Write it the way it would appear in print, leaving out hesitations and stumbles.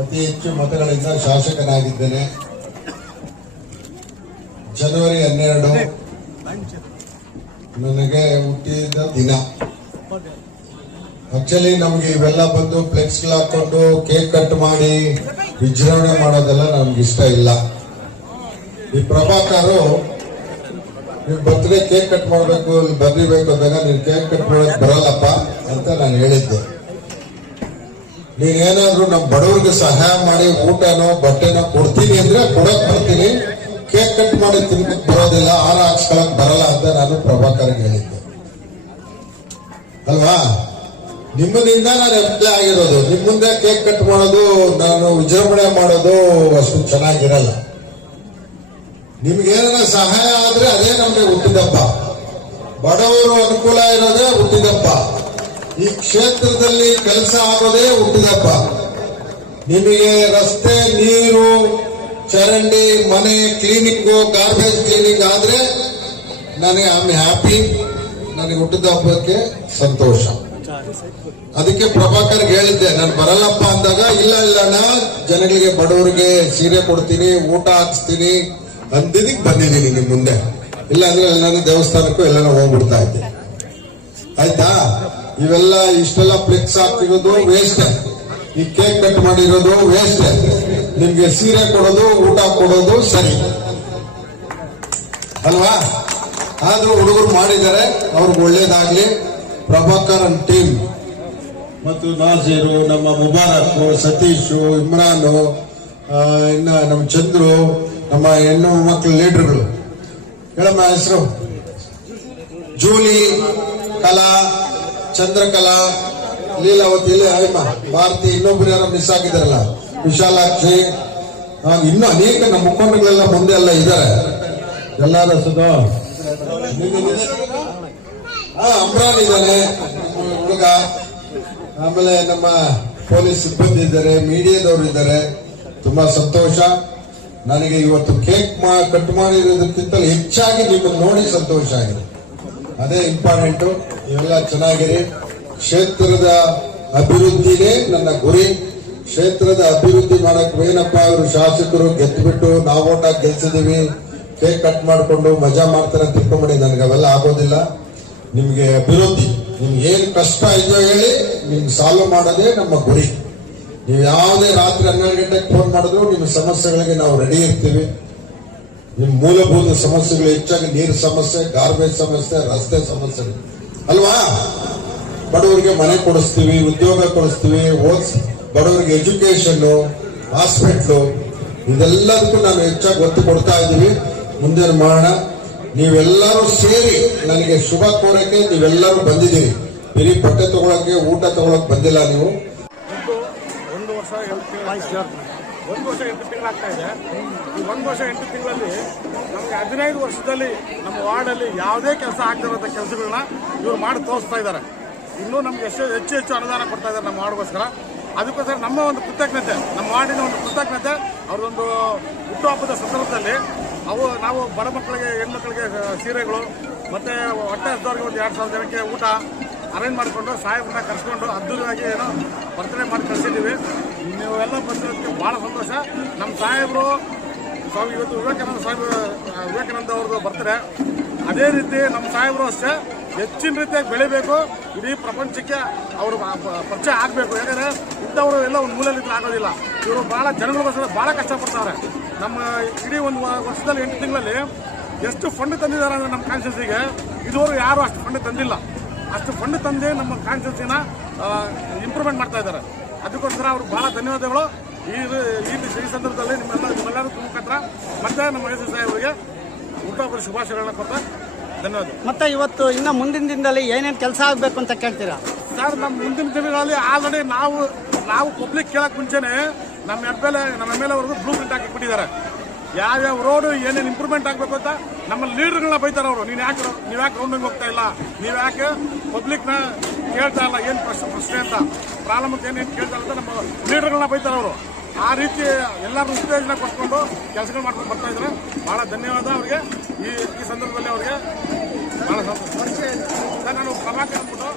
ಅತಿ ಹೆಚ್ಚು ಮತಗಳಿಂದ ಶಾಸಕನಾಗಿದ್ದೇನೆ. ಜನವರಿ 12 ನನಗೆ ಹುಟ್ಟಿದ ದಿನ. ಆಕ್ಚುಲಿ ನಮ್ಗೆ ಇವೆಲ್ಲ ಬಂದು ಫ್ಲೆಕ್ಸ್ ಹಾಕೊಂಡು ಕೇಕ್ ಕಟ್ ಮಾಡಿ ವಿಜೃಂಭಣೆ ಮಾಡೋದೆಲ್ಲ ನಮ್ಗೆ ಇಷ್ಟ ಇಲ್ಲ. ಈ ಪ್ರಭಾಕರ್ ನೀವು ಬರ್ತ್ಡೇ ಕೇಕ್ ಕಟ್ ಮಾಡಬೇಕು, ಇಲ್ಲಿ ಬರಬೇಕು ಅಂದಾಗ ನೀನು ಕೇಕ್ ಕಟ್ ಮಾಡಕ್ ಬರಲ್ಲಪ್ಪ ಅಂತ ನಾನು ಹೇಳಿದ್ದೆ. ನೀನೇನಾದ್ರೂ ನಮ್ಮ ಬಡವರಿಗೆ ಸಹಾಯ ಮಾಡಿ ಊಟನೋ ಬಟ್ಟೆನೋ ಕೊಡ್ತೀನಿ ಅಂದ್ರೆ ಕೊಡಕ್ ಬರ್ತೀನಿ, ಕೇಕ್ ಕಟ್ ಮಾಡಿ ತಿನ್ಕಕ್ ಬರೋದಿಲ್ಲ, ಹಾರ ಹಾಕ್ಸ್ಕೊಳಕ್ ಬರಲ್ಲ ಅಂತ ನಾನು ಪ್ರಭಾಕರ್ಗೆ ಹೇಳಿದ್ದೆ ಅಲ್ವಾ. ನಿಮ್ಮನಿಂದ ನಾನು ಎಂಪ್ಲಾಯ್ ಆಗಿರೋದು. ನಿಮ್ ಮುಂದೆ ಕೇಕ್ ಕಟ್ ಮಾಡೋದು, ನಾನು ವಿಜೃಂಭಣೆ ಮಾಡೋದು ಅಷ್ಟು ಚೆನ್ನಾಗಿರಲ್ಲ. ನಿಮ್ಗೇನ ಸಹಾಯ ಆದ್ರೆ ಅದೇ ನಮ್ಗೆ ಹುಟ್ಟಿದಬ್ಬ. ಬಡವರು ಅನುಕೂಲ ಇರೋದೇ ಹುಟ್ಟಿದಬ್ಬ. ಈ ಕ್ಷೇತ್ರದಲ್ಲಿ ಕೆಲಸ ಆಗೋದೇ ಹುಟ್ಟಿದಬ್ಬ. ನಿಮಗೆ ರಸ್ತೆ, ನೀರು, ಚರಂಡಿ, ಮನೆ ಕ್ಲೀನಿಂಗು, ಗಾರ್ಬೇಜ್ ಕ್ಲೀನಿಂಗ್ ಆದ್ರೆ ನನಗೆ ಐ ಆಮ್ ಹ್ಯಾಪಿ. ನನಗೆ ಹುಟ್ಟಿದ ಹಬ್ಬಕ್ಕೆ ಸಂತೋಷ. ಅದಕ್ಕೆ ಪ್ರಭಾಕರ್ಗೆ ಹೇಳಿದ್ದೆ, ನಾನು ಬರಲ್ಲಪ್ಪ ಅಂದಾಗ ಇಲ್ಲ ಅಣ್ಣ, ಜನಗಳಿಗೆ ಬಡವರಿಗೆ ಸೀರೆ ಕೊಡ್ತೀನಿ, ಊಟ ಹಾಕ್ಸ್ತೀನಿ ಅಂದಿದ್ದಕ್ಕೆ ಬಂದಿದ್ದೀನಿ ನಿಮ್ ಮುಂದೆ. ಇಲ್ಲ ಅಂದ್ರೆ ನಾನು ದೇವಸ್ಥಾನಕ್ಕೂ ಎಲ್ಲಾನು ಹೋಗ್ಬಿಡ್ತಾ ಇದ್ದೆ. ಆಯ್ತಾ? ಇವೆಲ್ಲ ಇಷ್ಟೆಲ್ಲ ಫ್ಲೆಕ್ಸ್ ಹಾಕ್ತಿರೋದು ವೇಸ್ಟ್. ಈ ಕೇಕ್ ಕಟ್ ಮಾಡಿರೋದು ವೇಸ್ಟ್. ನಿಮ್ಗೆ ಸೀರೆ ಕೊಡೋದು, ಊಟ ಕೊಡೋದು ಸರಿ ಅಲ್ವಾ? ಆದ್ರೂ ಹುಡುಗರು ಮಾಡಿದ್ದಾರೆ, ಅವ್ರಿಗೆ ಒಳ್ಳೇದಾಗ್ಲಿ. ಪ್ರಭಾಕರ್ ಟೀಮ್ ಮತ್ತು ನಾಜೀರು, ನಮ್ಮ ಮುಬಾರಕ್, ಸತೀಶು, ಇಮ್ರಾನು, ಇನ್ನ ನಮ್ಮ ಚಂದ್ರು, ನಮ್ಮ ಹೆಣ್ಣು ಮಕ್ಕಳ ಲೀಡರ್ಗಳು, ಹೇಳಮ್ಮ ಹೆಸರು, ಜೂಲಿ, ಕಲಾ, ಚಂದ್ರಕಲಾ, ಲೀಲಾವತಿ, ಅಯ್ಯಮ್ಮ, ಭಾರತಿ, ಇನ್ನೊಬ್ರು ಯಾರೋ ಮಿಸ್ ಆಗಿದಾರಲ್ಲ, ವಿಶಾಲಾಕ್ಷಿ, ಇನ್ನೂ ಅನೇಕ ನಮ್ಮ ಮುಖಂಡಗಳೆಲ್ಲ ಮುಂದೆ ಎಲ್ಲ ಇದ್ದಾರೆ. ಎಲ್ಲಾರ ಸುಧಾ ಅಮ್ರಾನ್ ಇದ್ದಾನೆ ಹುಡುಗ, ಆಮೇಲೆ ನಮ್ಮ ಪೊಲೀಸ್ ಸಿಬ್ಬಂದಿ ಇದ್ದಾರೆ, ಮೀಡಿಯಾದವರು ಇದ್ದಾರೆ. ತುಂಬಾ ಸಂತೋಷ. ನನಗೆ ಇವತ್ತು ಕೇಕ್ ಕಟ್ ಮಾಡಿರೋದಕ್ಕಿಂತ ಹೆಚ್ಚಾಗಿ ನಿಮ್ಮನ್ನು ನೋಡಿ ಸಂತೋಷ ಆಗಿದೆ. ಅದೇ ಇಂಪಾರ್ಟೆಂಟು. ಇವೆಲ್ಲ ಚೆನ್ನಾಗಿರಿ. ಕ್ಷೇತ್ರದ ಅಭಿವೃದ್ಧಿನೇ ನನ್ನ ಗುರಿ. ಕ್ಷೇತ್ರದ ಅಭಿವೃದ್ಧಿ ಮಾಡಕ್ ಏನಪ್ಪ, ಇವರು ಶಾಸಕರು ಗೆದ್ದುಬಿಟ್ಟು ನಾವು ಓಟಾಗಿ ಗೆಲ್ಸಿದೀವಿ, ಕೇಕ್ ಕಟ್ ಮಾಡಿಕೊಂಡು ಮಜಾ ಮಾಡ್ತಾರೆ ತಿಳ್ಕೊಂಬಿಡಿ. ನನಗೆ ಅವೆಲ್ಲ ಆಗೋದಿಲ್ಲ. ನಿಮ್ಗೆ ಅಭಿವೃದ್ಧಿ, ನಿಮ್ಗೆ ಏನ್ ಕಷ್ಟ ಇದೆಯೋ ಹೇಳಿ, ನಿಮ್ಗೆ ಸಾಲ್ವ್ ಮಾಡೋದೇ ನಮ್ಮ ಗುರಿ. ನೀವು ಯಾವುದೇ ರಾತ್ರಿ 12 ಗಂಟೆಗೆ ಫೋನ್ ಮಾಡಿದ್ರು ನಿಮ್ಮ ಸಮಸ್ಯೆಗಳಿಗೆ ನಾವು ರೆಡಿ ಇರ್ತೀವಿ. ನಿಮ್ ಮೂಲಭೂತ ಸಮಸ್ಯೆಗಳು ಹೆಚ್ಚಾಗಿ ನೀರು ಸಮಸ್ಯೆ, ಗಾರ್ಬೇಜ್ ಸಮಸ್ಯೆ, ರಸ್ತೆ ಸಮಸ್ಯೆ ಅಲ್ವಾ? ಬಡವರಿಗೆ ಮನೆ ಕೊಡಿಸ್ತೀವಿ, ಉದ್ಯೋಗ ಕೊಡಿಸ್ತೀವಿ, ಬಡವರಿಗೆ ಎಜುಕೇಶನ್, ಹಾಸ್ಪಿಟ್ಲು, ಇದೆಲ್ಲದಕ್ಕೂ ನಾವು ಹೆಚ್ಚಾಗಿ ಒತ್ತು ಕೊಡ್ತಾ ಇದ್ದೀವಿ. ಮುಂದೆ ಮಾಡೋಣ. ನೀವೆಲ್ಲರೂ ಸೇರಿ ನನಗೆ ಶುಭ ಕೋರಕ್ಕೆ ನೀವೆಲ್ಲರೂ ಬಂದಿದ್ದೀರಿ. ಬರೀ ಬಟ್ಟೆ ತಗೊಳಕ್ಕೆ, ಊಟ ತಗೊಳಕ್ ಬಂದಿಲ್ಲ. ನೀವು ಒಂದು ವರ್ಷ 8 ತಿಂಗಳಾಗ್ತಾ ಇದೆ. ಈ 1 ವರ್ಷ 8 ತಿಂಗಳಲ್ಲಿ ನಮಗೆ 15 ವರ್ಷದಲ್ಲಿ ನಮ್ಮ ವಾರ್ಡಲ್ಲಿ ಯಾವುದೇ ಕೆಲಸ ಆಗ್ತಿರೋಂಥ ಕೆಲಸಗಳನ್ನ ಇವರು ಮಾಡಿ ತೋರಿಸ್ತಾ ಇದ್ದಾರೆ. ಇನ್ನೂ ನಮ್ಗೆ ಹೆಚ್ಚು ಅನುದಾನ ಕೊಡ್ತಾ ಇದ್ದಾರೆ ನಮ್ಮ ವಾರ್ಡ್ಗೋಸ್ಕರ. ಅದಕ್ಕೋಸ್ಕರ ನಮ್ಮ ಒಂದು ಕೃತಜ್ಞತೆ, ನಮ್ಮ ವಾರ್ಡಿನ ಒಂದು ಕೃತಜ್ಞತೆ. ಅವ್ರದೊಂದು ಹುಟ್ಟುಹಬ್ಬದ ಸಂದರ್ಭದಲ್ಲಿ ನಾವು ಬಡ ಮಕ್ಕಳಿಗೆ, ಹೆಣ್ಮಕ್ಳಿಗೆ ಸೀರೆಗಳು ಮತ್ತು ಹೊಟ್ಟೆ ಹಸಿದವ್ರಿಗೆ ಒಂದು 2,000 ಜನಕ್ಕೆ ಊಟ ಅರೇಂಜ್ ಮಾಡಿಕೊಂಡು ಸಾಹೇಬ್ರನ್ನ ಕರ್ಸ್ಕೊಂಡು ಅದ್ದೂರಿಯಾಗಿ ಏನೋ ಬರ್ತಡೇ ಮಾಡಿ ಕಳಿಸಿದ್ದೀವಿ. ನೀವೆಲ್ಲ ಬಂದಿರೋದಕ್ಕೆ ಭಾಳ ಸಂತೋಷ. ನಮ್ಮ ಸಾಹೇಬರು ಇವತ್ತು ವಿವೇಕಾನಂದ ಅವ್ರದ್ದು ಬರ್ತಡೇ. ಅದೇ ರೀತಿ ನಮ್ಮ ಸಾಹೇಬರು ಅಷ್ಟೇ ಹೆಚ್ಚಿನ ರೀತಿಯಾಗಿ ಬೆಳಿಬೇಕು, ಇಡೀ ಪ್ರಪಂಚಕ್ಕೆ ಅವರು ಪರಿಚಯ ಆಗಬೇಕು. ಯಾಕಂದರೆ ಇಂಥವರು ಎಲ್ಲ ಒಂದು ಮೂಲೆಯಲ್ಲಿ ಆಗೋದಿಲ್ಲ. ಇವರು ಭಾಳ ಜನಗಳಿಗೋಸ್ಕರ ಭಾಳ ಕಷ್ಟಪಡ್ತಾರೆ. ನಮ್ಮ ಇಡೀ ಒಂದು ವರ್ಷದಲ್ಲಿ 8 ತಿಂಗಳಲ್ಲಿ ಎಷ್ಟು ಫಂಡ್ ತಂದಿದ್ದಾರೆ ಅಂದರೆ ನಮ್ಮ ಕಾನ್ಸ್ಟಿಟ್ಯೂನ್ಸಿಗೆ ಇದುವರೆಗೂ ಯಾರು ಅಷ್ಟು ಫಂಡ್ ತಂದಿಲ್ಲ. ಅಷ್ಟು ಫಂಡ್ ತಂದು ನಮ್ಮ ಕಾನ್ಸ್ಟಿಟ್ಯೂನ್ಸಿನ ಇಂಪ್ರೂವ್ಮೆಂಟ್ ಮಾಡ್ತಾ ಇದ್ದಾರೆ. ಅದಕ್ಕೋಸ್ಕರ ಅವ್ರಿಗೆ ಭಾಳ ಧನ್ಯವಾದಗಳು. ಈ ಸಂದರ್ಭದಲ್ಲಿ ನಿಮ್ಮೆಲ್ಲರೂ ಮುಖಾಂತರ ಮತ್ತೆ ನಮ್ಮ ಎಸ್ ಸಾಹೇಬರಿಗೆ ಹುಟ್ಟುಹಬ್ಬದ ಶುಭಾಶಯಗಳನ್ನ ಕೊಡ್ತಾ ಧನ್ಯವಾದ. ಮತ್ತೆ ಇವತ್ತು ಇನ್ನು ಮುಂದಿನ ದಿನದಲ್ಲಿ ಏನೇನು ಕೆಲಸ ಆಗಬೇಕು ಅಂತ ಕೇಳ್ತೀರಾ ಸರ್? ನಮ್ಮ ಮುಂದಿನ ದಿನಗಳಲ್ಲಿ ಆಲ್ರೆಡಿ ನಾವು ಪಬ್ಲಿಕ್ ಕೇಳಕ್ಕೆ ಮುಂಚೆನೆ ನಮ್ಮ ಎಮ್ ಎಲ್ ಎ ಅವ್ರದ್ದು ಬ್ಲೂ ಪ್ರಿಂಟ್ ಹಾಕಿ ಕೊಟ್ಟಿದ್ದಾರೆ. ಯಾವ್ಯಾವ ರೋಡು ಏನೇನು ಇಂಪ್ರೂವ್ಮೆಂಟ್ ಆಗಬೇಕು ಅಂತ ನಮ್ಮ ಲೀಡರ್ಗಳನ್ನ ಬೈತಾರೆ ಅವರು. ನೀವು ಯಾಕೆ ರೌಂಡಿಂಗ್ ಹೋಗ್ತಾ ಇಲ್ಲ, ನೀವು ಯಾಕೆ ಪಬ್ಲಿಕ್ನ ಕೇಳ್ತಾ ಇಲ್ಲ, ಏನು ಪ್ರಶ್ನೆ ಅಂತ ಪ್ರಾಬ್ಲಮ್ ಅಂತ ಏನೇನು ಕೇಳ್ತಾ ಇಲ್ಲ ಅಂತ ನಮ್ಮ ಲೀಡರ್ಗಳನ್ನ ಬೈತಾರೆ ಅವರು. ಆ ರೀತಿ ಎಲ್ಲರೂ ಉತ್ತೇಜನ ಕೊಟ್ಕೊಂಡು ಕೆಲಸಗಳು ಮಾಡ್ಕೊಂಡು ಬರ್ತಾ ಇದ್ದಾರೆ. ಭಾಳ ಧನ್ಯವಾದ ಅವ್ರಿಗೆ. ಈ ಸಂದರ್ಭದಲ್ಲಿ ಅವ್ರಿಗೆ ಭಾಳ ಸಂತೋಷ. ನಾನು ಪ್ರಭಾಕರ್ ಅಂದ್ಬಿಟ್ಟು